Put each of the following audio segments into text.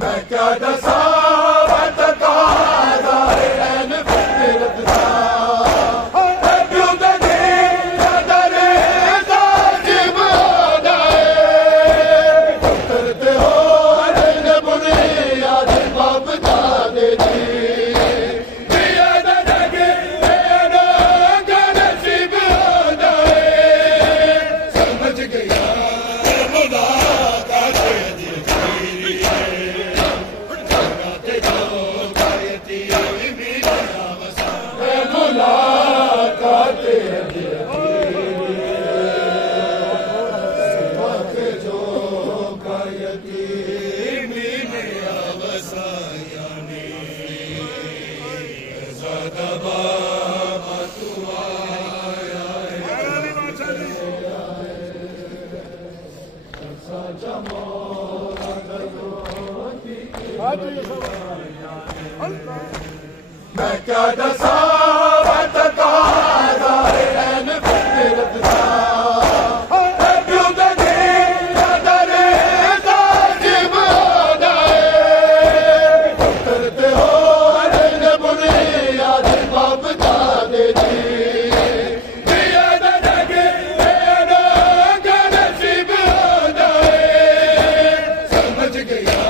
मैं क्या दसा बतकादा है न फिरत सा क्यों दे दरे ताजिब दाए करते हो न बुने याद बाप जाने जी दिया दगे ना नसीब दाए समझ गया मैं क्या दसा बतकादा है न फिरत सा क्यों दे दरे ताजिब दाए करते हो न बुने याद बाप जाने जी दिया दगे ना नसीब दाए समझ गया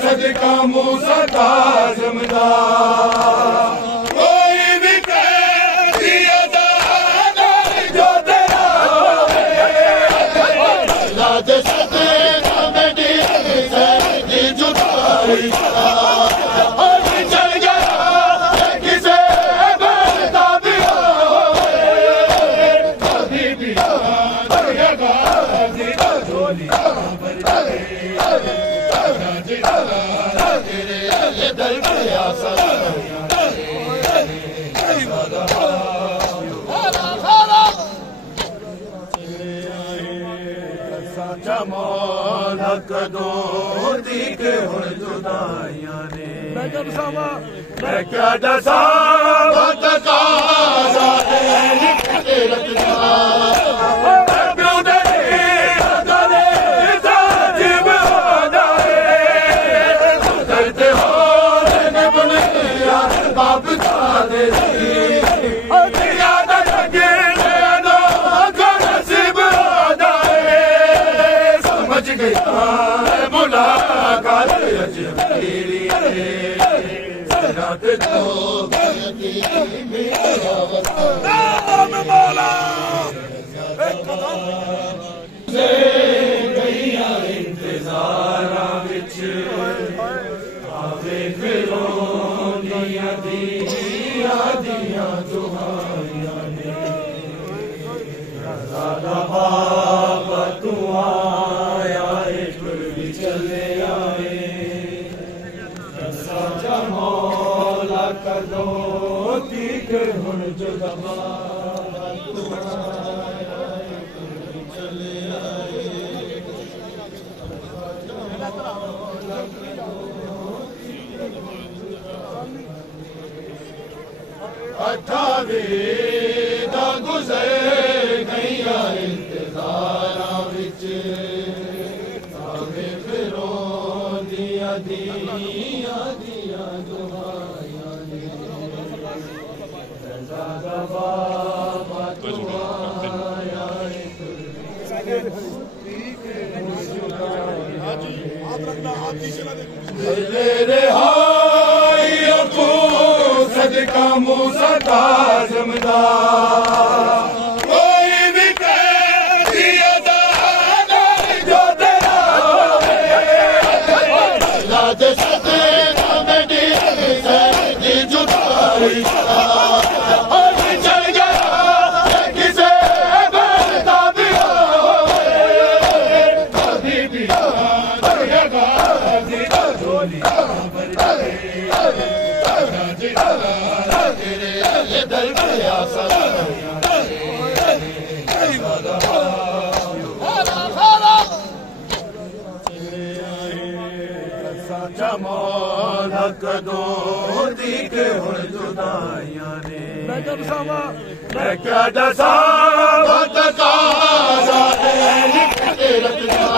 सदका मूसा काज़मदा कोई भी दिया जो तेरा लाज सदका में दी जुदाई चल गया किसे बता भी कभी भी जमाल कदों दीख हो जुदाइयां ने मैं क्या दसा बतकादा है फिरत सा क्यों दरे ताजिब दाए करते हो न बुने याद बाप जाने याद लगे नसीब दाए समझ गया मुलाकात अजमेरी रात तो नाम मौला गईया इंतजारा विच आवे फिरों दिया दिया दुहाइयां ने रज़ा बाप तू आया भी चले आए मौला कदों दीख हुण जुदा चले आए अठावे दा गुज़र गईया इंतजारा विच आवे फिरों दिया दुहाइयां ने रज़ा बाबा तू आया सदका मूसा काज़िम दा कोई भी कैदी आज़ाद जो तेरा अल्लाह दे सदके मेरी ज़िंदगी जुदाई जमाल कदों दी के हुण जुदाइयां ने मैं क्या दसा तकाज़ा लिखते रखना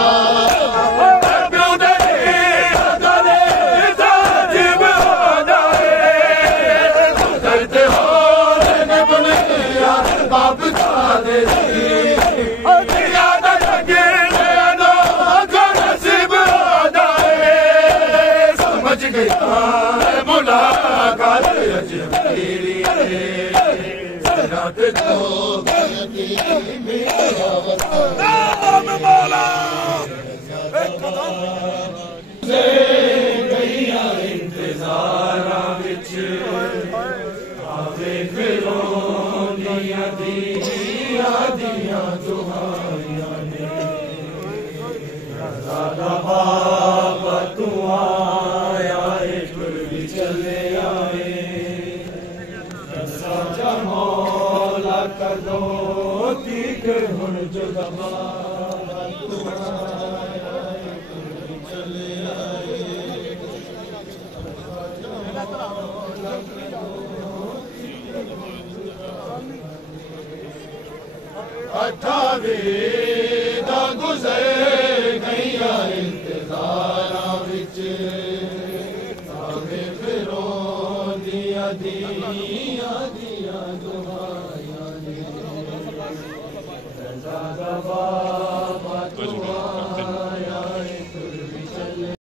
मुलाकात अजमेरी रात को नाम मौला से गईया इंतज़ारा विच आवे फिरों दिया दिया दुआइयां ने ज़ादा बाबा तू आया चले आए साचा मौला कदों दी के हुण जुदा चले आए अठावी दा गुज़र गईया इंतज़ारां विच आवे फिरों दिया